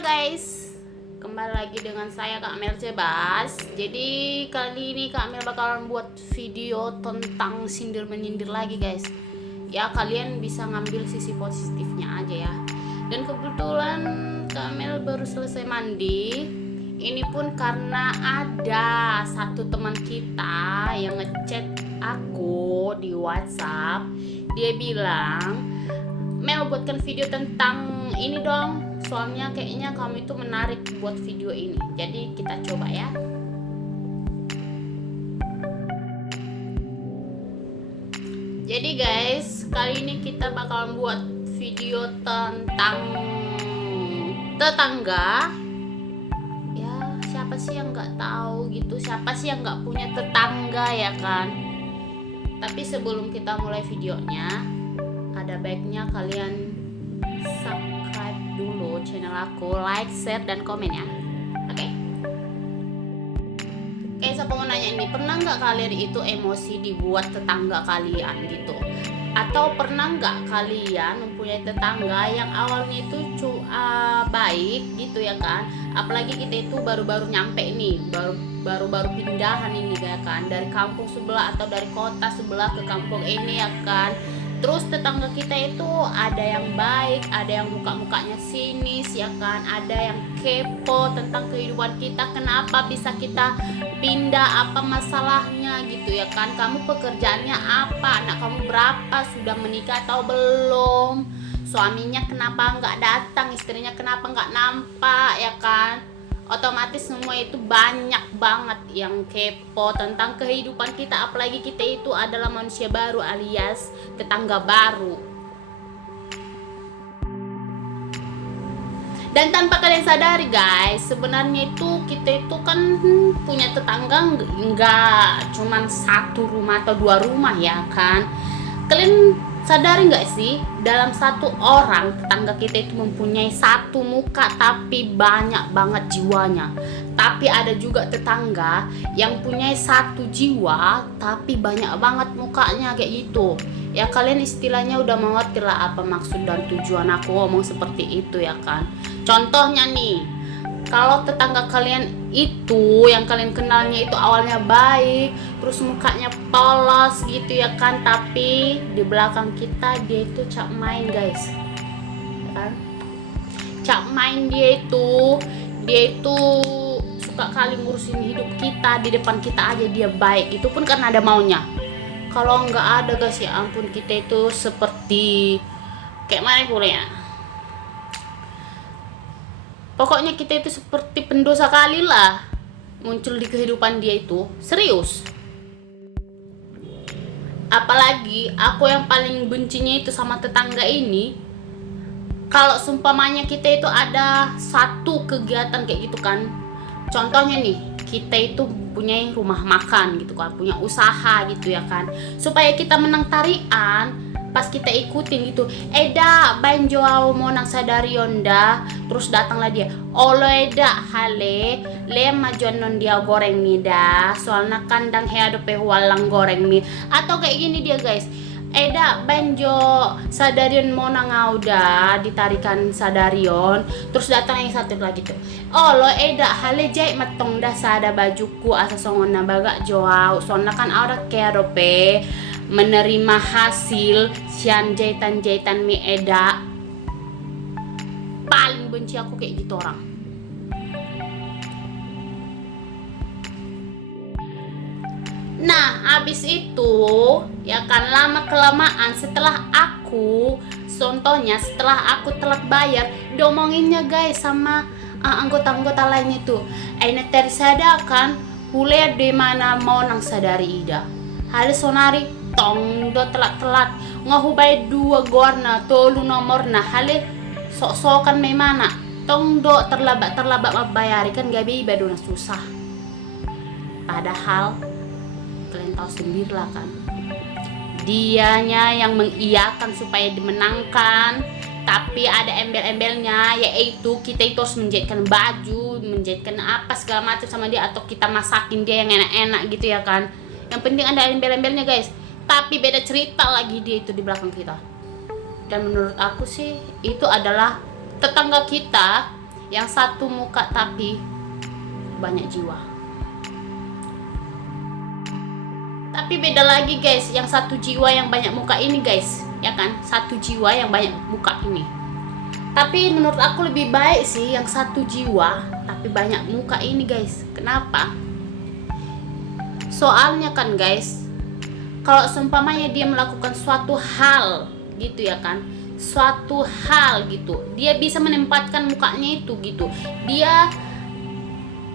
Halo guys, kembali lagi dengan saya Kak Mel Cebas. Jadi kali ini Kak Mel bakalan buat video tentang sindir menyindir lagi guys. Ya kalian bisa ngambil sisi positifnya aja ya. Dan kebetulan Kak Mel baru selesai mandi. Ini pun karena ada satu teman kita yang ngechat aku di WhatsApp. Dia bilang, Mel buatkan video tentang ini dong, soalnya kayaknya kamu itu menarik buat video ini. Jadi kita coba ya. Jadi guys, kali ini kita bakalan buat video tentang tetangga. Ya siapa sih yang nggak tahu gitu, siapa sih yang nggak punya tetangga ya kan. Tapi sebelum kita mulai videonya, ada baiknya kalian subscribe dulu channel aku, like, share, dan komen ya. Oke. Saya mau nanya ini, pernah nggak kalian itu emosi dibuat tetangga kalian gitu? Atau pernah nggak kalian mempunyai tetangga yang awalnya itu baik gitu ya kan? Apalagi kita itu baru-baru nyampe nih, baru pindahan ini ya kan, dari kampung sebelah atau dari kota sebelah ke kampung ini ya kan. Terus tetangga kita itu ada yang baik, ada yang muka-mukanya sinis ya kan, ada yang kepo tentang kehidupan kita, kenapa bisa kita pindah, apa masalahnya gitu ya kan. Kamu pekerjaannya apa, anak kamu berapa, sudah menikah atau belum, suaminya kenapa nggak datang, istrinya kenapa nggak nampak ya kan. Otomatis semua itu banyak banget yang kepo tentang kehidupan kita, apalagi kita itu adalah manusia baru alias tetangga baru. Dan tanpa kalian sadari guys, sebenarnya itu kita itu kan punya tetangga nggak cuman satu rumah atau dua rumah ya kan. Kalian sadari nggak sih, dalam satu orang tetangga kita itu mempunyai satu muka tapi banyak banget jiwanya. Tapi ada juga tetangga yang punya satu jiwa tapi banyak banget mukanya kayak gitu. Ya kalian istilahnya udah mengerti lah apa maksud dan tujuan aku ngomong seperti itu ya kan. Contohnya nih, kalau tetangga kalian itu yang kalian kenalnya itu awalnya baik, terus mukanya polos gitu ya kan, tapi di belakang kita dia itu cap main guys ya kan? Cap main dia itu suka kali ngurusin hidup kita, di depan kita aja dia baik, itu pun karena ada maunya. Kalau nggak ada guys, ya ampun, kita itu seperti kayak mana ya, pokoknya kita itu seperti pendosa kali lah muncul di kehidupan dia itu, serius. Apalagi aku yang paling bencinya itu sama tetangga ini, kalau seumpamanya kita itu ada satu kegiatan kayak gitu kan. Contohnya nih, kita itu punya rumah makan gitu kan, punya usaha gitu ya kan. Supaya kita menang tarian, pas kita ikutin gitu, Eda banjo mau nang sadarion dah, terus datanglah dia, olo Eda hale lema jonon dia goreng mie dah, soalnya kandang heado walang goreng mie. Atau kayak gini dia guys, Eda banjo sadarion mau nang auda, ditarikan sadarion, terus datang yang satu lagi tuh, olo Eda hale jahit matong dah sada bajuku asa songon na baga joau, soalnya kan auda keadope menerima hasil sian jahitan mie Eda. Paling benci aku kayak gitu orang. Nah abis itu ya kan, lama kelamaan setelah aku, contohnya setelah aku telat bayar, diomonginnya guys sama anggota-anggota lain itu, ini tersada kan hule di mana mau nang sadari ida hal sonari tong do telat ngahubay dua gorna tolu nomor nah hale sok-sokan may mana tong do terlabat mabayari kan gabi iba do na susah. Padahal kalian tahu sendiri lah kan, dianya yang mengiyakan supaya dimenangkan, tapi ada embel-embelnya, yaitu kita itu harus menjahitkan baju, menjahitkan apa segala macam sama dia, atau kita masakin dia yang enak-enak gitu ya kan. Yang penting ada embel-embelnya guys. Tapi beda cerita lagi dia itu di belakang kita. Dan menurut aku sih itu adalah tetangga kita yang satu muka tapi banyak jiwa. Tapi beda lagi guys, yang satu jiwa yang banyak muka ini guys, ya kan, satu jiwa yang banyak muka ini. Tapi menurut aku lebih baik sih yang satu jiwa tapi banyak muka ini guys. Kenapa? Soalnya kan guys, kalau seumpamanya dia melakukan suatu hal gitu ya kan, suatu hal gitu, dia bisa menempatkan mukanya itu gitu, dia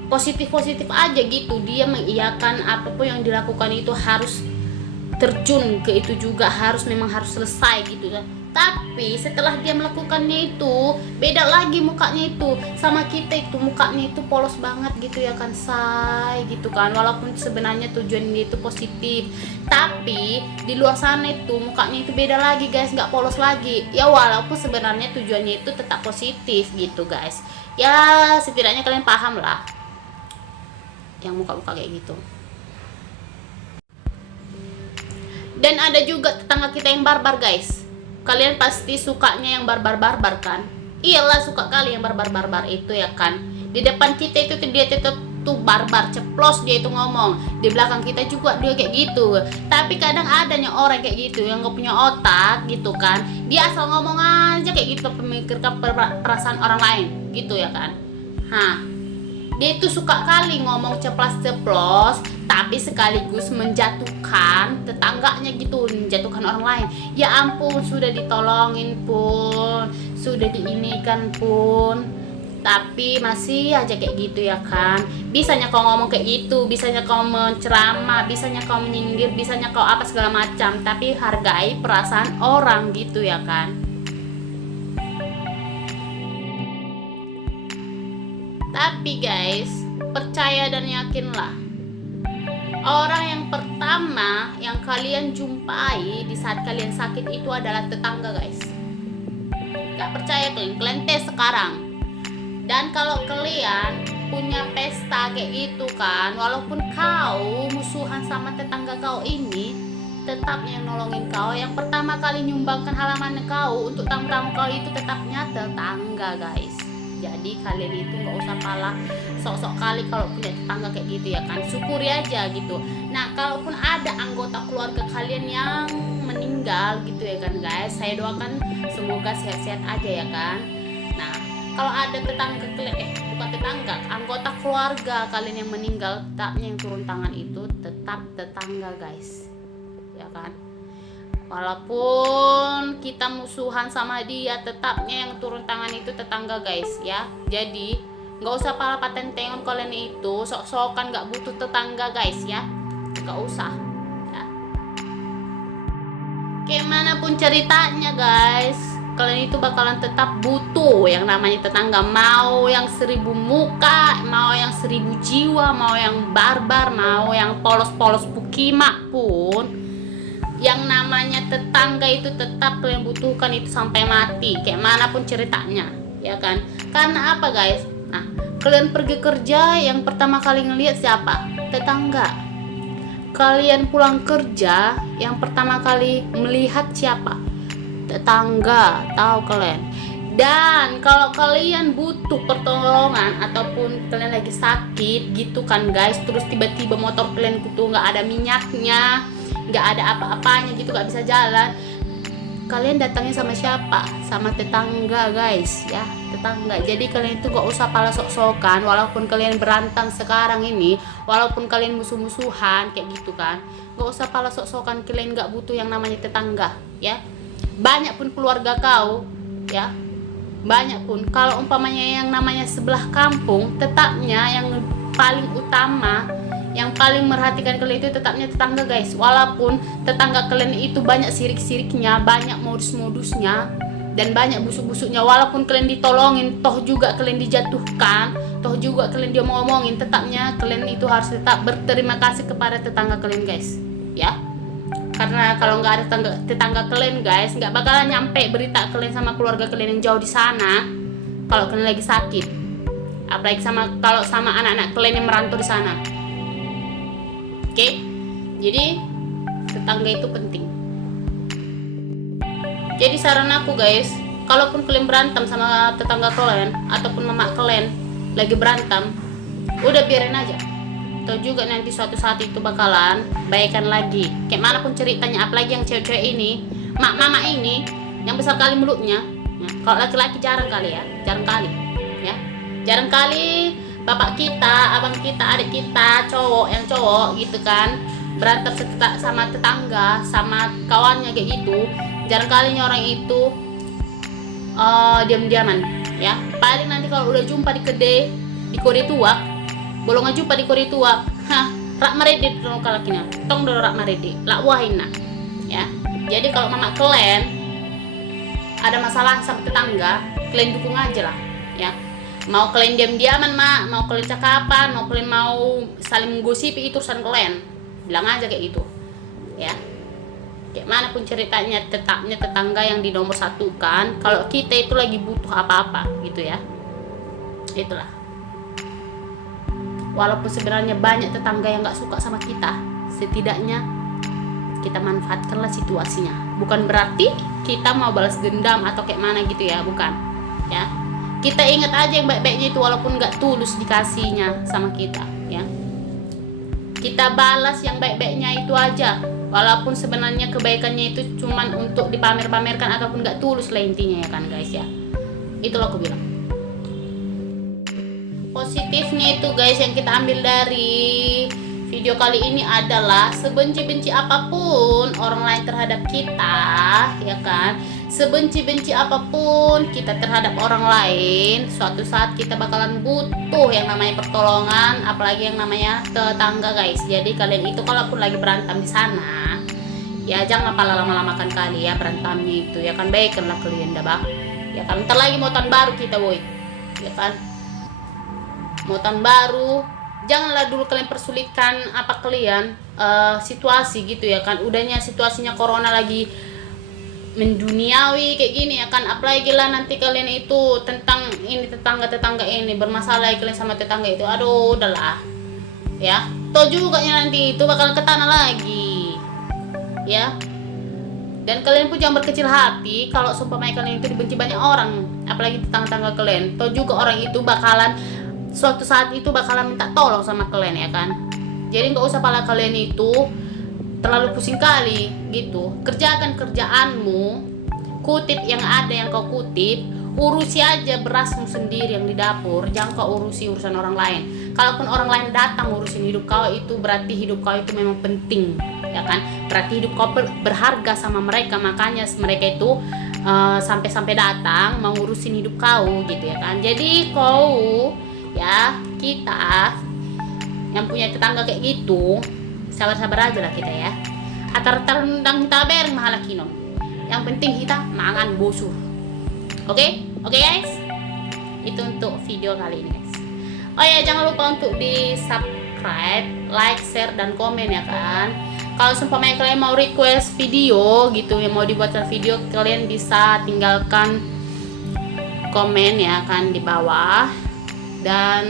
positif aja gitu, dia mengiyakan apapun yang dilakukan itu harus terjun ke itu juga, memang harus selesai gitu kan. Tapi setelah dia melakukannya itu beda lagi mukanya itu sama kita, itu mukanya itu polos banget gitu ya kan, say gitu kan, walaupun sebenarnya tujuan dia itu positif, tapi di luar sana itu mukanya itu beda lagi guys, nggak polos lagi ya, walaupun sebenarnya tujuannya itu tetap positif gitu guys ya. Setidaknya kalian paham lah yang muka-muka kayak gitu. Dan ada juga tetangga kita yang barbar guys. Kalian pasti sukanya yang barbar kan? Iyalah, suka kali yang barbar itu ya kan. Di depan kita itu dia tuh barbar, ceplos dia itu ngomong. Di belakang kita juga dia kayak gitu. Tapi kadang adanya orang kayak gitu yang gak punya otak gitu kan. Dia asal ngomong aja kayak gitu, memikirkan perasaan orang lain gitu ya kan. Dia itu suka kali ngomong ceplas-ceplos, tapi sekaligus menjatuhkan tetangganya gitu, menjatuhkan orang lain. Ya ampun, sudah ditolongin pun, sudah diinikan pun, tapi masih aja kayak gitu ya kan. Bisanya kau ngomong kayak gitu, bisanya kau menceramah, bisanya kau menyindir, bisanya kau apa segala macam, tapi hargai perasaan orang gitu ya kan. Tapi guys, percaya dan yakinlah, orang yang pertama yang kalian jumpai di saat kalian sakit itu adalah tetangga guys. Gak percaya kalian tes sekarang. Dan kalau kalian punya pesta kayak gitu kan, walaupun kau musuhan sama tetangga kau ini, tetap yang nolongin kau, yang pertama kali nyumbangkan halaman kau untuk tamu-tamu kau itu tetapnya tetangga guys. Jadi kalian itu nggak usah pala sok-sok kali kalau punya tetangga kayak gitu ya kan, syukuri aja gitu. Nah, kalaupun ada anggota keluarga kalian yang meninggal gitu ya kan guys, saya doakan semoga sehat-sehat aja ya kan. Nah, kalau ada tetangga bukan tetangga, anggota keluarga kalian yang meninggal, tetapnya yang turun tangan itu tetap tetangga guys ya kan. Walaupun kita musuhan sama dia, tetapnya yang turun tangan itu tetangga guys ya. Jadi nggak usah pala patentengan kalian itu sok-sokan nggak butuh tetangga guys ya, nggak usah ya. Gimana pun ceritanya guys, kalian itu bakalan tetap butuh yang namanya tetangga. Mau yang 1000 muka, mau yang 1000 jiwa, mau yang barbar, mau yang polos-polos bukimak pun, yang namanya tetangga itu tetap kalian butuhkan itu sampai mati, kayak manapun ceritanya ya kan. Karena apa guys? Nah, kalian pergi kerja yang pertama kali ngelihat siapa? Tetangga. Kalian pulang kerja yang pertama kali melihat siapa? Tetangga. Tahu kalian? Dan kalau kalian butuh pertolongan ataupun kalian lagi sakit gitu kan guys, terus tiba-tiba motor kalian itu nggak ada minyaknya, nggak ada apa-apanya gitu, nggak bisa jalan, kalian datangnya sama siapa? Sama tetangga guys ya, tetangga. Jadi kalian itu nggak usah pala sok-sokan, walaupun kalian berantem sekarang ini, walaupun kalian musuh-musuhan kayak gitu kan, nggak usah pala sok-sokan kalian nggak butuh yang namanya tetangga ya. Banyak pun keluarga kau ya, banyak pun, kalau umpamanya yang namanya sebelah kampung, tetapnya yang paling utama, yang paling merhatikan kalian itu tetapnya tetangga guys. Walaupun tetangga kalian itu banyak sirik-siriknya, banyak modus-modusnya, dan banyak busuk-busuknya, walaupun kalian ditolongin, toh juga kalian dijatuhkan, toh juga kalian dia ngomongin, tetapnya kalian itu harus tetap berterima kasih kepada tetangga kalian guys ya. Karena kalau nggak ada tetangga kalian guys, nggak bakalan nyampe berita kalian sama keluarga kalian yang jauh di sana kalau kalian lagi sakit, apalagi kalau sama anak-anak kalian yang merantau di sana. Oke, jadi tetangga itu penting. Jadi saran aku guys, kalaupun kalian berantem sama tetangga kalian ataupun mama kalian lagi berantem, udah biarin aja. Tahu juga nanti suatu saat itu bakalan baikan lagi. Kayak mana pun ceritanya, apalagi yang cewek-cewek ini, mama ini yang besar kali mulutnya. Ya, kalau laki-laki jarang kali ya, jarang kali. Ya, jarang kali bapak kita, abang kita, adik kita, yang cowok gitu kan, berantem sama tetangga, sama kawannya kayak gitu. Jarang kalinya orang itu diam-diaman ya. Paling nanti kalau udah jumpa di kode tua, bolong jumpa di kode tua, rak meredit dulu kalau kini, tong dulu rak meredit, lak wahina ya. Jadi kalau mama kalian ada masalah sama tetangga, kalian dukung aja lah ya. Mau kalian diam-diaman mak, mau kalian cakapan, mau kalian mau saling menggosipi, itu urusan kalian, bilang aja kayak gitu ya. Kayak mana pun ceritanya, tetapnya tetangga yang di nomor satu kan, kalau kita itu lagi butuh apa-apa gitu ya. Itulah, walaupun sebenarnya banyak tetangga yang gak suka sama kita, setidaknya kita manfaatkanlah situasinya. Bukan berarti kita mau balas dendam atau kayak mana gitu ya, bukan ya. Kita ingat aja yang baik-baiknya itu, walaupun gak tulus dikasihnya sama kita ya. Kita balas yang baik-baiknya itu aja, walaupun sebenarnya kebaikannya itu cuman untuk dipamer-pamerkan ataupun gak tulus lah intinya ya kan guys ya. Itulah aku bilang. Positifnya itu guys yang kita ambil dari video kali ini adalah, sebenci-benci apapun orang lain terhadap kita ya kan, sebenci-benci apapun kita terhadap orang lain, suatu saat kita bakalan butuh yang namanya pertolongan, apalagi yang namanya tetangga guys. Jadi kalian itu kalaupun lagi berantem di sana ya, jangan lama-lamakan kali ya berantemnya itu ya kan. Baikkanlah kalian dah bah ya kan. Bentar lagi mau tahun baru kita boy ya kan, mau tahun baru. Janganlah dulu kalian persulitkan apa kalian situasi gitu ya kan. Udahnya situasinya corona lagi menduniawi kayak gini ya kan, apalagi lah nanti kalian itu tentang ini tetangga ini bermasalah kalian sama tetangga itu, aduh udahlah ya. Toh juga nanti itu bakal ke tanah lagi ya. Dan kalian pun jangan berkecil hati kalau seumpamanya kalian itu dibenci banyak orang, apalagi tetangga kalian. Toh juga orang itu bakalan suatu saat itu bakalan minta tolong sama kalian ya kan. Jadi nggak usah pala kalian itu terlalu pusing kali gitu. Kerjakan kerjaanmu, kutip yang ada yang kau kutip, urusi aja berasmu sendiri yang di dapur, jangan kau urusi urusan orang lain. Kalaupun orang lain datang ngurusin hidup kau, itu berarti hidup kau itu memang penting ya kan, berarti hidup kau berharga sama mereka, makanya mereka itu sampai datang mau ngurusin hidup kau gitu ya kan. Jadi kau ya, kita yang punya tetangga kayak gitu, sabar-sabar aja lah kita ya. Atar tendang kita bereng mahala kinom. Yang penting kita mangan busur. Oke guys, itu untuk video kali ini guys. Oh ya, jangan lupa untuk di subscribe, like, share, dan komen ya kan. Kalau seumpamanya kalian mau request video gitu, yang mau dibuatkan video, kalian bisa tinggalkan komen ya kan di bawah. Dan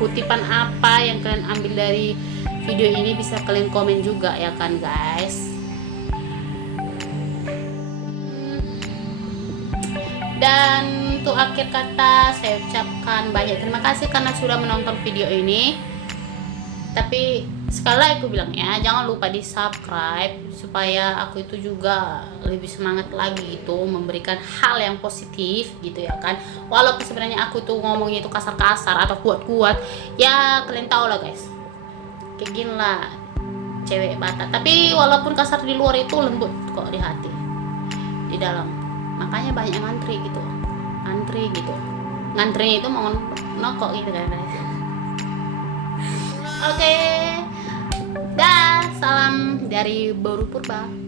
kutipan apa yang kalian ambil dari video ini bisa kalian komen juga ya kan guys. Dan untuk akhir kata saya ucapkan banyak terima kasih karena sudah menonton video ini. Tapi sekali lagi aku bilang ya, jangan lupa di subscribe supaya aku itu juga lebih semangat lagi itu memberikan hal yang positif gitu ya kan. Walaupun sebenarnya aku tuh ngomongnya itu kasar-kasar atau kuat-kuat ya, kalian tau lah guys, kayak gini lah cewek Batak. Tapi walaupun kasar di luar itu lembut kok di hati, di dalam. Makanya banyak yang ngantri gitu, ngantrinya itu mau nokok gitu kan guys. Oke. Dah, salam dari Baru Purba.